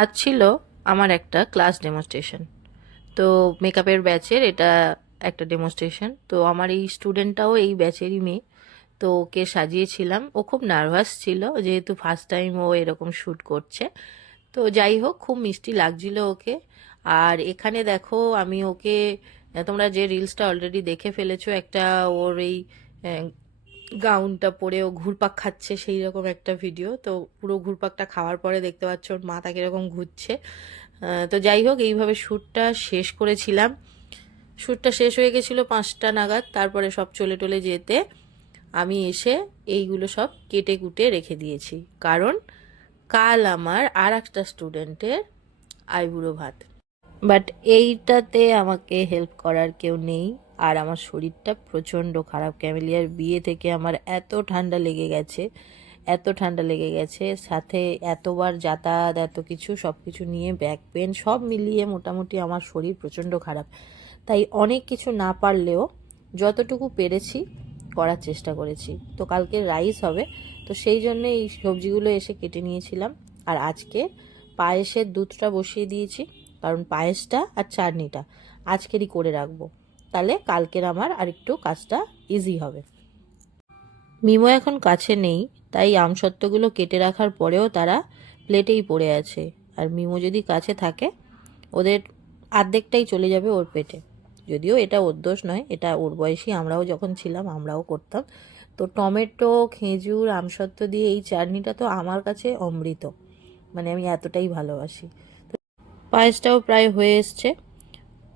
আজ ছিল আমার একটা ক্লাস ডেমনস্ট্রেশন। তো মেকআপের ব্যাচের এটা একটা ডেমনস্ট্রেশন। তো আমার এই স্টুডেন্টটাও এই ব্যাচেরই মেয়ে। তো ওকে সাজিয়েছিলাম। ও খুব নার্ভাস ছিল যেহেতু ফার্স্ট টাইম ও এরকম শ্যুট করছে। তো যাই হোক, খুব মিষ্টি লাগছিল ওকে। আর এখানে দেখো আমি ওকে, তোমরা যে রিলসটা অলরেডি দেখে ফেলেছো, একটা ওর এই গাউনটা পরে ও ঘুরপাক খাচ্ছে সেই রকম একটা ভিডিও। তো পুরো ঘুরপাকটা খাওয়ার পরে দেখতে পাচ্ছ ওর মাথা কিরকম ঘুরছে। তো যাই হোক, এইভাবে শ্যুটটা শেষ করেছিলাম। শ্যুটটা শেষ হয়ে গেছিলো 5টা নাগাদ। তারপরে সব চলে টলে যেতে আমি এসে এইগুলো সব কেটে কুটে রেখে দিয়েছি, কারণ কাল আমার আর একটা স্টুডেন্টের আইবুড়ো ভাত। বাট এইটাতে আমাকে হেল্প করার কেউ নেই। আর আমার শরীরটা প্রচণ্ড খারাপ। ক্যামেলিয়ার বিয়ে থেকে আমার এত ঠান্ডা লেগে গেছে, এত ঠান্ডা লেগে গেছে, সাথে এতবার যাতায়াত, এত কিছু, সব কিছু নিয়ে ব্যাক পেন সব মিলিয়ে মোটামুটি আমার শরীর প্রচণ্ড খারাপ। তাই অনেক কিছু না পারলেও যতটুকু পেরেছি করার চেষ্টা করেছি। তো কালকে রাইস হবে, তো সেই জন্য এই সবজিগুলো এসে কেটে নিয়েছিলাম। আর আজকে পায়েসের দুধটা বসিয়ে দিয়েছি, কারণ পায়েসটা আর চাটনিটা আজকেরই করে রাখবো, তাহলে কালকের আমার আরেকটু কাজটা ইজি হবে। মিমো এখন কাছে নেই, তাই আমসত্ত্বগুলো কেটে রাখার পরেও তারা প্লেটেই পড়ে আছে। আর মিমো যদি কাছে থাকে, ওদের অর্ধেকটাই চলে যাবে ওর পেটে। যদিও এটা ওর দোষ নয়, এটা ওর বয়সী আমরাও যখন ছিলাম আমরাও করতাম। তো টমেটো, খেজুর, আমসত্ত্ব দিয়ে এই চাটনিটা তো আমার কাছে অমৃত, মানে আমি এতটাই ভালোবাসি। পায়েসটাও প্রায় হয়ে এসছে।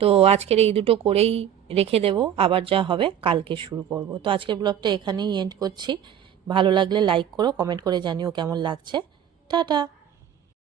তো আজকের এই দুটো করেই রেখে দেব, আবার যা হবে কালকে শুরু করব। তো আজকের ব্লগটা এখানেই এন্ড করছি। ভালো লাগলে লাইক করো, কমেন্ট করে জানিও কেমন লাগছে। টাটা।